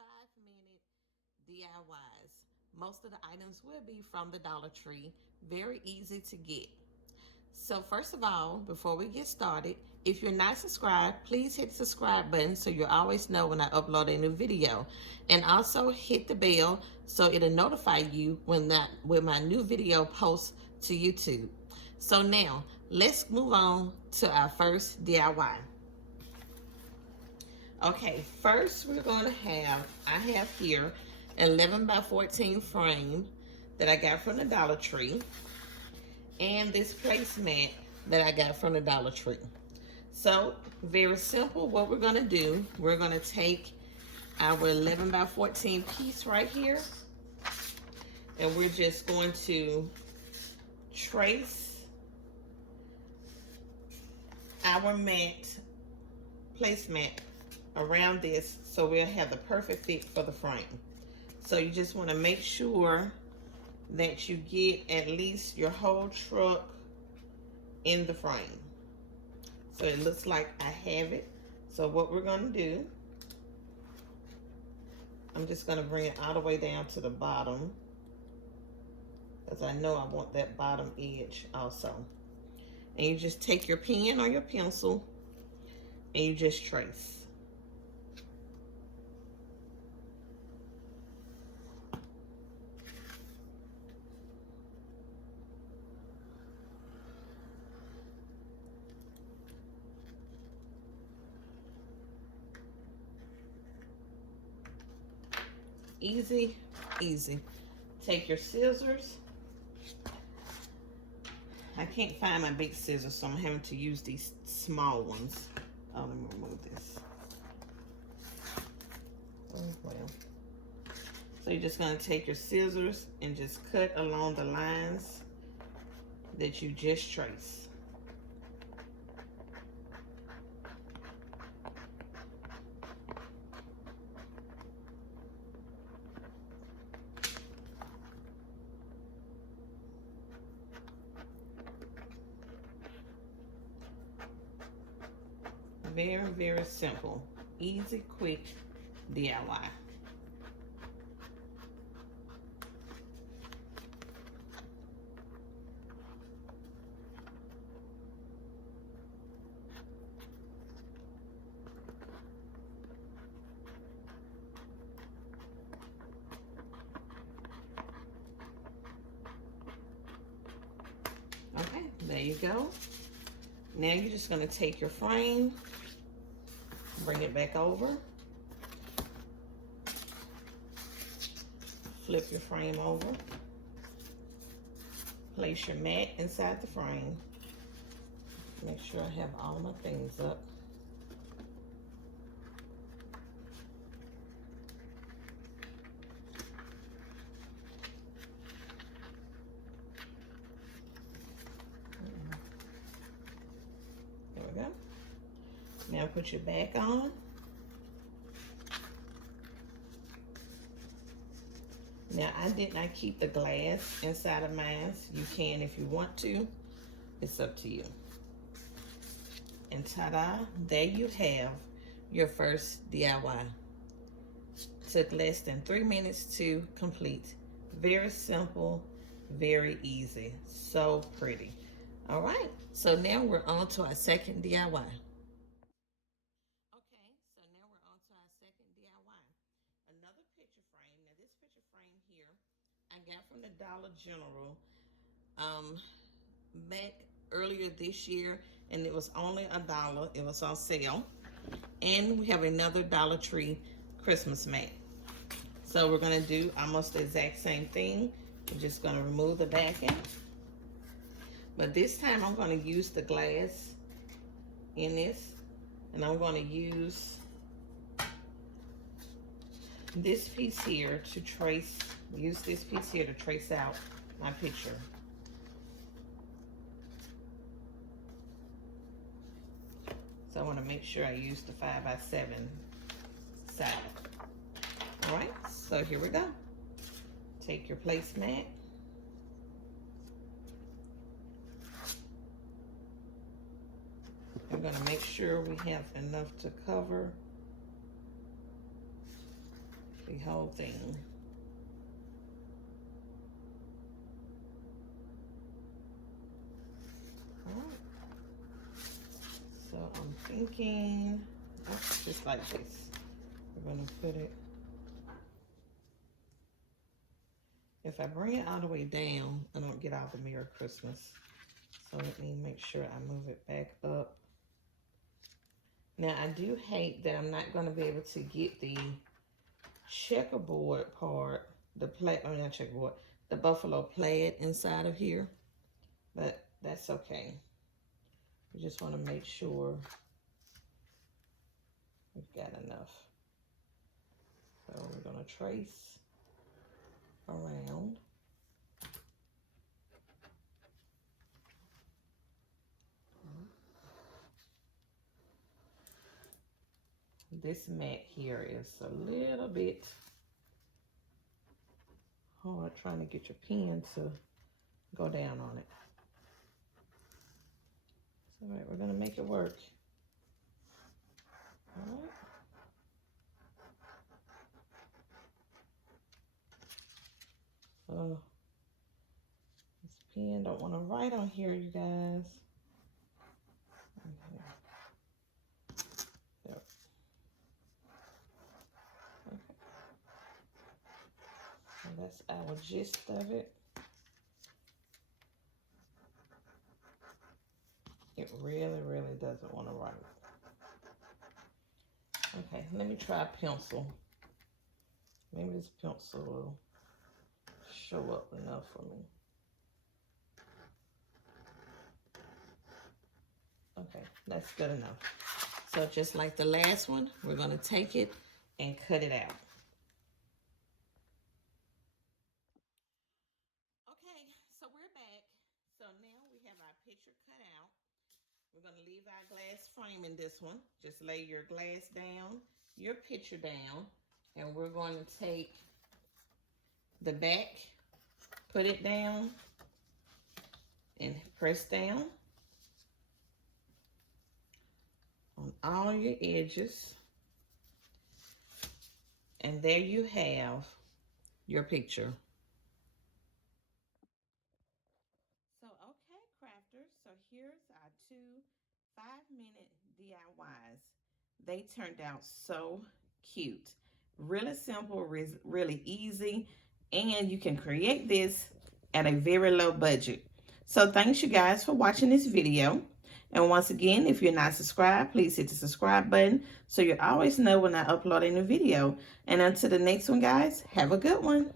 5-minute DIYs. Most of the items will be from the Dollar Tree. Very easy to get. So first of all, before we get started, if you're not subscribed, please hit the subscribe button so you'll always know when I upload a new video. And also hit the bell so it'll notify you when my new video posts to YouTube. So now, let's move on to our first DIY. Okay, first we're going to I have here 11 by 14 frame that I got from the Dollar Tree, and this placemat that I got from the Dollar Tree. So, very simple. What we're going to do, we're going to take our 11 by 14 piece right here, and we're just going to trace our placemat around this so we'll have the perfect fit for the frame. So you just want to make sure that you get at least your whole truck in the frame. So it looks like I have it. So what we're going to do, I'm just going to bring it all the way down to the bottom, because I know I want that bottom edge also. And you just take your pen or your pencil and you just trace. Easy, easy. Take your scissors. I can't find my big scissors, so I'm having to use these small ones. Oh, let me remove this. Oh, well. So you're just going to take your scissors and just cut along the lines that you just traced. Very, very simple. Easy, quick DIY. Okay, there you go. Now you're just going to take your frame, bring it back over, flip your frame over, place your mat inside the frame. Make sure I have all my things up. There we go. Now put your back on. Now I did not keep the glass inside of mine. You can if you want to. It's up to you. And ta-da, there you have your first DIY. Took less than 3 minutes to complete. Very simple, very easy, so pretty. All right, so now we're on to our second DIY. Okay, so now we're on to our second DIY. Another picture frame. Now this picture frame here, I got from the Dollar General back earlier this year, and it was only $1. It was on sale. And we have another Dollar Tree Christmas mat. So we're gonna do almost the exact same thing. We're just gonna remove the backing. But this time I'm gonna use the glass in this, and I'm gonna use this piece here to trace, out my picture. So I want to make sure I use the 5x7 side. All right, so here we go. Take your placemat. We're going to make sure we have enough to cover the whole thing. So I'm thinking, just like this. We're gonna put it, if I bring it all the way down, I don't get all the Merry Christmas. So let me make sure I move it back up. Now I do hate that I'm not gonna be able to get the checkerboard part, not checkerboard, the buffalo plaid inside of here, but that's okay. We just want to make sure we've got enough. So we're going to trace around. This mat here is a little bit hard trying to get your pen to go down on it. It's all right, we're going to make it work. All right. This pen don't want to write on here, you guys. Okay. Yep. Okay. So that's our gist of it. It really, really doesn't want to write. Okay, let me try a pencil. Maybe this pencil will show up enough for me. Okay, that's good enough. So just like the last one, we're going to take it and cut it out. Okay, so we're back. So now we have our picture cut out. We're going to leave our glass frame in this one. Just lay your glass down, your picture down, and we're going to take the back, put it down, and press down on all your edges. And there you have your picture. So, okay, crafters, so here's our 2 5-minute DIYs. They turned out so cute. Really simple, really easy, and you can create this at a very low budget. So thanks you guys for watching this video. And once again, if you're not subscribed, please hit the subscribe button so you always know when I upload a new video. And until the next one, guys, have a good one.